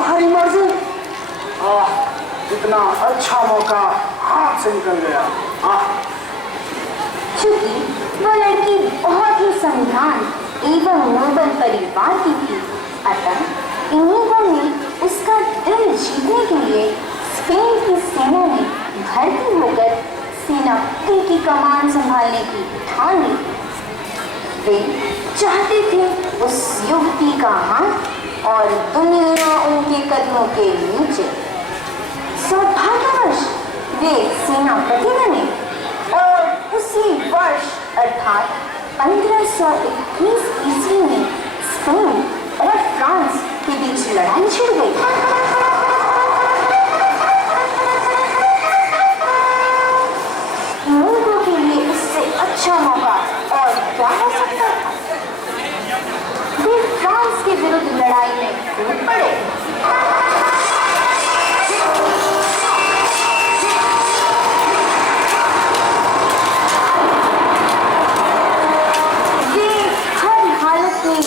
तुम्हारी मर्जी। इतना अच्छा मौका हाथ से निकल गया। चूंकि वो लड़की बहुत ही संविधान एवं नोबल परिवार की थी, अतः इनीगो ने उसका दिल जीतने के लिए स्पेन की सेना में भर्ती होकर सेनापति की कमान संभालने की ठान ली। वे चाहते थे उस युवती का हाथ और दुनिया उनके कदमों के नीचे। सौभाग्यवश वे सेनापति बने और उसी वर्ष अर्थात 1521 ईस्वी में स्पेन और फ्रांस के बीच लड़ाई छिड़ गई। इनीगो के लिए इससे अच्छा मौका और क्या हो सकता था। वे फ्रांस के विरुद्ध लड़ाई में कूद पड़े।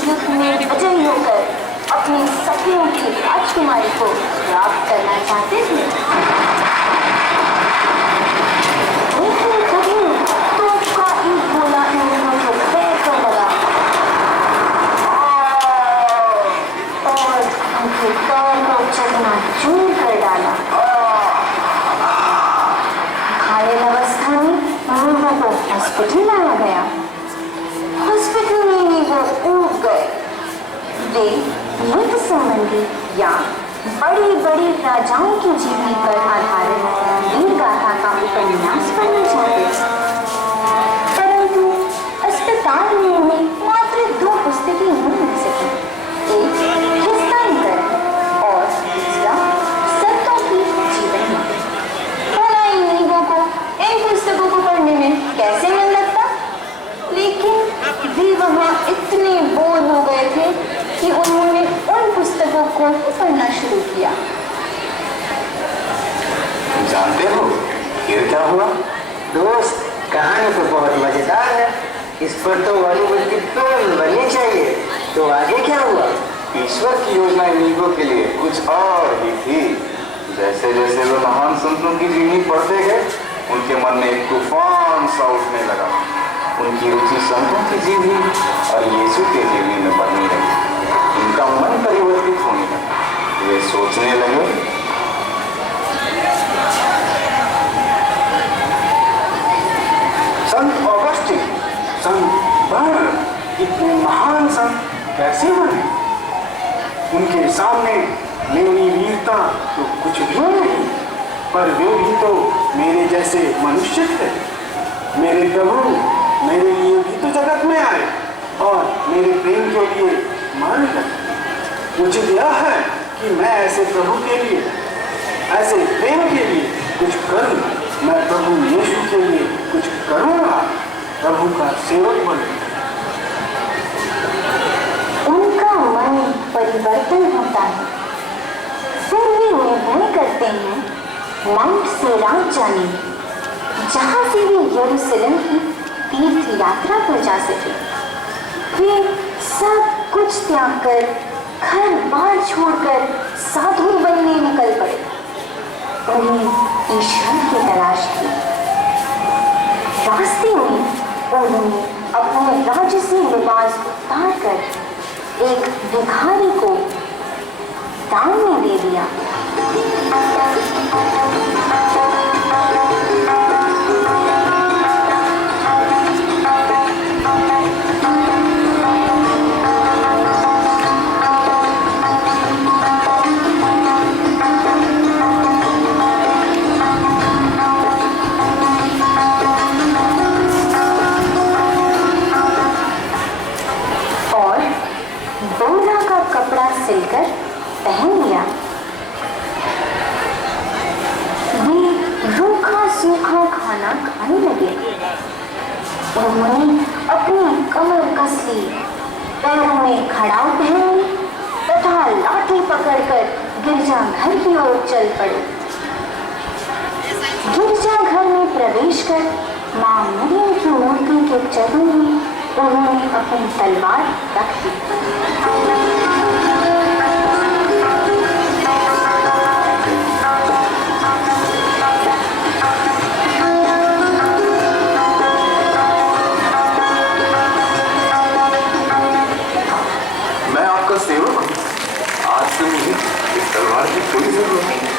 युद्ध में विजयी होकर अपने सपनों की राजकुमारी को प्राप्त करना चाहते थे। लेकिन कभी तो उसका एक गोला इनीगो के पैर को लगा और उनके पैर को चकनाचूर कर डाला। घायल अवस्था में इनीगो को हॉस्पिटल लाया गया। हॉस्पिटल में इनीगो ऊब गए। वे युद्ध संबंधी या बड़ी बड़ी राजाओं की जीवनी पर आधारित वीर गाथा का उपन्यास पढ़ना चाहते थे, परंतु अस्पताल में उन्हें मात्र 2 पुस्तकें ही मिल सकी। एक हिस्तांतरण और दूसरा संतों की जीवनी। भला इनीगो को इन पुस्तकों को पढ़ने में कैसे मन लगता, लेकिन वे वहाँ इतने बोर हो गए थे कि उन्होंने उन पुस्तकों को पढ़ना शुरू किया। जानते हो फिर क्या हुआ? दोस्त, कहानी तो बहुत मजेदार है। इस पर तो बॉलीवुड की फिल्म बननी चाहिए। तो आगे क्या हुआ? ईश्वर की योजना इनीगो के लिए कुछ और ही थी। जैसे जैसे वे महान संतों की जीवनी पढ़ते गए, उनके मन में एक तूफान सा उठने लगा। उनकी रुचि संतों की जीवनी और यीशु के जीवनी में बढ़ने लगी। उनका मन परिवर्तित होने लगा। वे सोचने लगे, संत ऑगस्टीन, संत बर्नार्ड इतने महान संत कैसे बने? उनके सामने मेरी वीरता तो कुछ भी नहीं, पर वे भी तो मेरे जैसे मनुष्य थे। मेरे प्रभु मेरे लिए भी तो जगत में आए और मेरे प्रेम के लिए मर गए। उचित यह है कि मैं ऐसे प्रभु के लिए, ऐसे प्रेम के लिए कुछ करूं। मैं प्रभु यीशु के लिए कुछ करूंगा, प्रभु का सेवक बनूंगा। उनका मन परिवर्तन होता है, फिर वे निर्णय करते हैं माउंट सेरात जाने, जहाँ से वे यरूशलेम की तीर्थ यात्रा पर जा सके। वे सब कुछ त्याग कर, घर बार छोड़कर साधु बनने निकल पड़े। उन्हें ईश्वर की तलाश थी। रास्ते में उन्होंने अपने राज्य से लिबास उतार कर एक भिखारी को दान में दे दिया। सिलकर पहन लिया। वे रूखा सूखा खाना खाने लगे। उन्होंने अपनी कमर कस ली, पैरों में खड़ाऊ पहन ली तथा लाठी पकड़कर गिरजाघर की ओर चल पड़े। गिरजाघर में प्रवेश कर मां मरियम की मूर्ति के चरणों में उन्होंने अपनी तलवार रख दी। से मुझे इस तलवार की कोई जरूरत नहीं।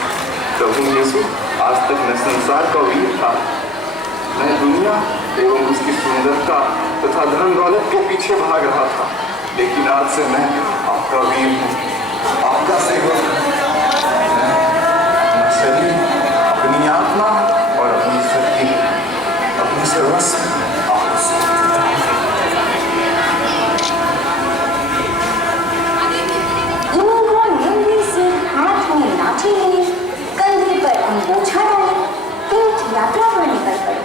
प्रभु यीशु आज तक मैं संसार का वीर था, मैं दुनिया एवं उसकी सुंदरता तथा धन दौलत के पीछे भाग रहा था, लेकिन आज से मैं आपका वीर हूँ, आपका सेवक। मैं शरीर, अपनी आत्मा और अपनी शक्ति, अपनी सर्वस्व आपको सौंप देता हूँ। लाठी लिए, कंधे पर अंगोछा डाले, तीर्थ यात्रा पर निकल पड़े।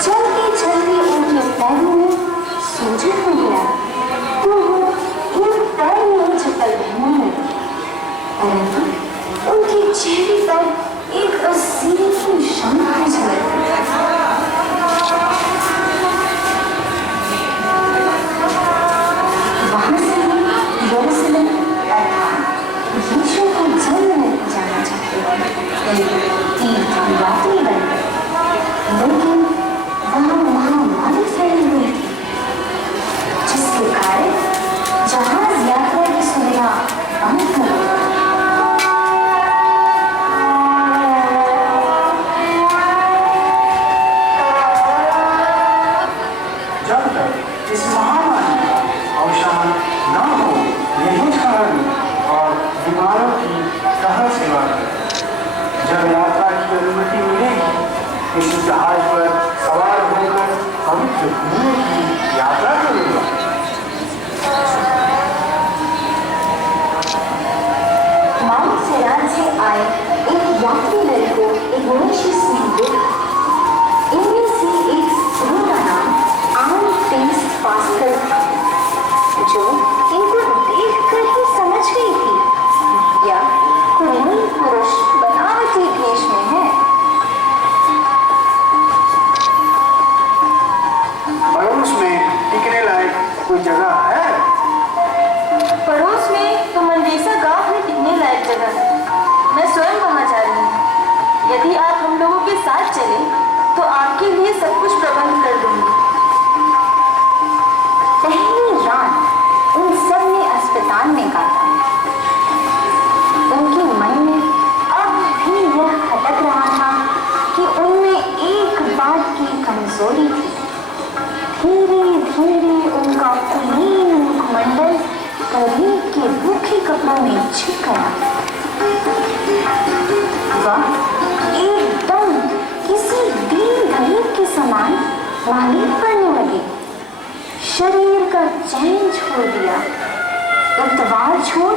चलते चलते उनके पैरों में सूजन हो गया, तो वो इन पैर में चप्पल पहनने लगे, परंतु उनके चेहरे पर एक असीम शंका झलक वहां से यरूशलेम यीशु को जन्म में जाना चाहते थे, तीर्थ यात्री बन गए, लेकिन वहाँ महामारी फैली हुई थी, जिसके कारण जहाज यात्रा की सुविधा बंद हो गई। जब तक इस महामारी का अवसान न हो, यही ठहरने और बीमारों की कहर सेवा करें। जब यात्रा की अनुमति मिलेगी, किसी जहाज पर सवार होकर पवित्र भूमि की यात्रा करूंगा। माउंट सेरान से आए एक यात्री दल को इग्नेशियस ने देखा। इनमें से एक स्त्री का नाम आन टेस्ट पास्कल था, जो इनको देखकर ही समझ गई थी या कोई पुरुष बनावटी वेश में है। पड़ोस में टिकने लायक कोई जगह है? पड़ोस में तो मंदेसा गांव में टिकने लायक जगह है। मैं स्वयं वहां जा रही हूँ। यदि आप हम लोगों के साथ चले तो आपके लिए सब कुछ प्रबंध कर दूंगी। पहली रात उन सब ने अस्पताल में काटा। उनके मन में अब भी यह खटक रहा था कि उनमें एक बात की कमजोरी थी। धीरे धीरे उनका कुलीन मुखमंडल गरीब के भूखे कपड़ों में छिप गया। वह एकदम किसी दीन गरीब के समान मालिक पड़ने लगे। शरीर का चैन छोड़ दिया, इतवार छोड़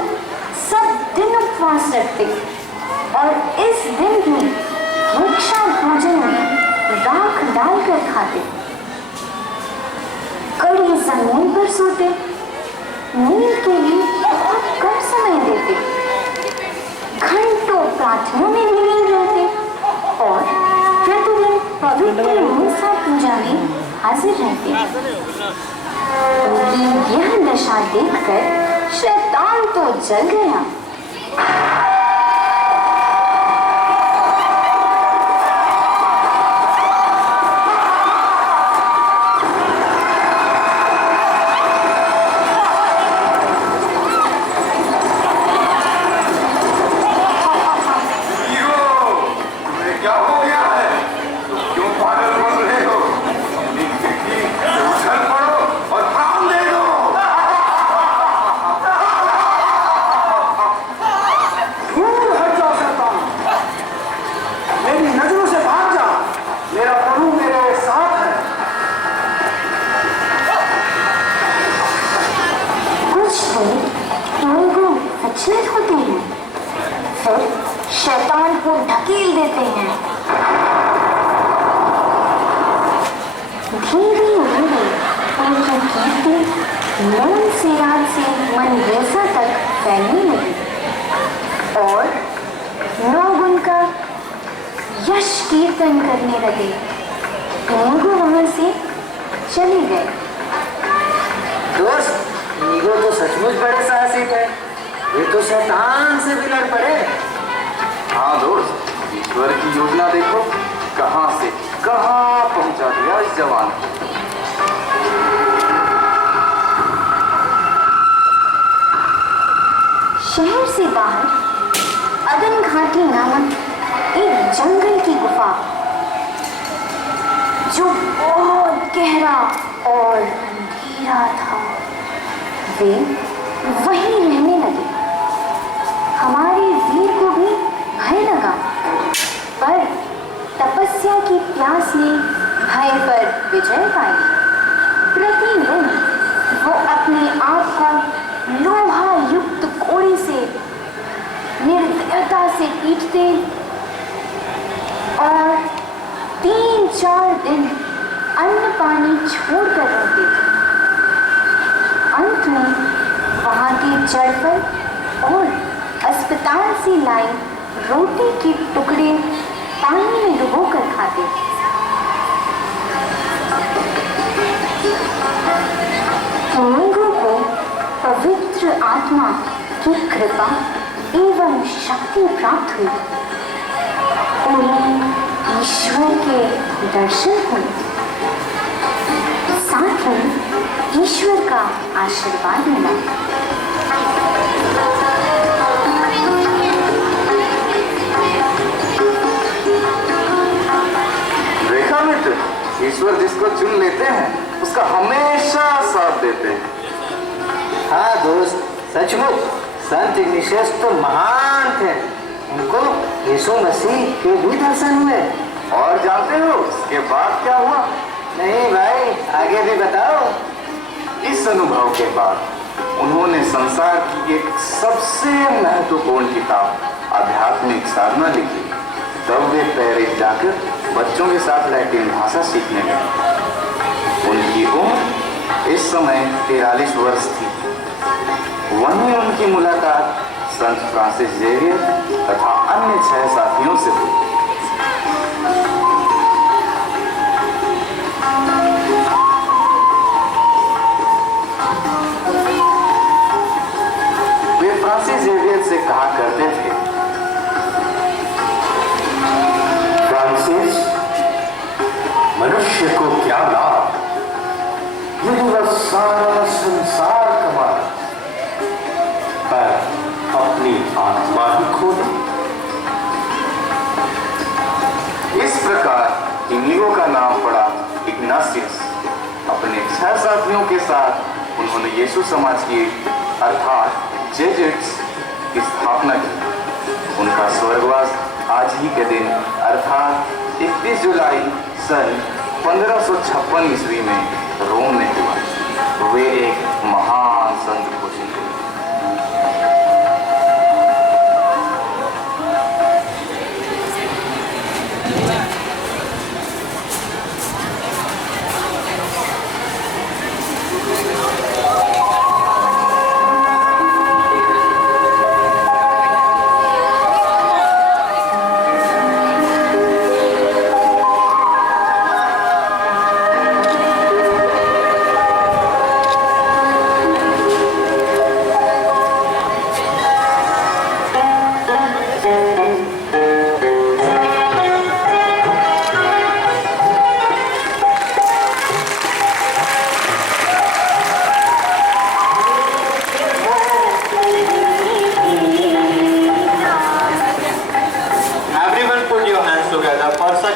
सब दिन उपवास रखते और इस दिन भी भिक्षा भोजन में राख डालकर खाते। कड़ी जमीन पर सोते, नींद के लिए बहुत कम समय देते, घंटों प्रार्थना में लीन रहते और प्रतिदिन पवित्र मूसा पूजा में हाजिर रहते। उनकी यह दशा देखकर शैतान तो जल गया। विचलित होते हैं, फिर शैतान को ढकेल देते हैं। धीरे धीरे उनकी कीर्ति मन से रात से मनरेसा तक फैलने लगी और लोग उनका यश कीर्तन करने लगे। नीगो वहां से चले गए। दोस्त, नीगो तो सचमुच बड़े साहसिक है। ये तो शैतान से भी लड़ पड़े। हाँ दोस्त, ईश्वर की योजना देखो, कहां से कहां पहुंचा दिया इस जवान को। बाहर अदन घाटी नामक एक जंगल की गुफा, जो बहुत गहरा और अंधेरा था, वे वहीं रहने लगे। हमारे वीर को भी भय लगा, पर तपस्या की प्यास ने भय पर विजय पाई। प्रतिदिन वो अपने आप को लोहा युक्त कोड़े से निर्दयता से पीटते और 3-4 दिन अन्न पानी छोड़कर रहते थे। अंत में वहाँ के जड़ पर और अस्पताल से लाई रोटी के टुकड़े पानी में डुबोकर खाते। इनीगो को पवित्र आत्मा की कृपा एवं शक्ति प्राप्त हुई। उन्हें ईश्वर के दर्शन हुए, साथ ही ईश्वर का आशीर्वाद मिला। देखा मित्र, ईश्वर जिसको चुन लेते हैं उसका हमेशा साथ देते हैं। हाँ दोस्त, सचमुच संत इग्नाटियस तो महान थे। उनको यीशु मसीह के भी दर्शन हुए। और जानते हो उसके बाद क्या हुआ? नहीं भाई, आगे भी बताओ। इस अनुभव के बाद उन्होंने संसार की एक सबसे महत्वपूर्ण किताब आध्यात्मिक साधना लिखी। तब वे पेरिस जाकर बच्चों के साथ लैटिन भाषा सीखने गए। उनकी उम्र इस समय 43 वर्ष थी। वहीं उनकी मुलाकात संत फ्रांसिस जेवियर तथा अन्य 6 साथियों से हुई। वे फ्रांसिस जेवियर से कहा करते थे, फ्रांसिस, मनुष्य को क्या लाभ यदि वह सारा संसार कमा पर अपनी आत्मा ही खो दे। इस प्रकार इनीगो का नाम पड़ा इग्नाटियस। अपने 6 साथियों के साथ उन्होंने यीशु समाज की अर्थात जेजुइट्स की स्थापना की। उनका स्वर्गवास आज ही के दिन अर्थात 31 जुलाई सन 1556 ईस्वी में रोम में हुआ। वे एक महान संत घोषित हुए।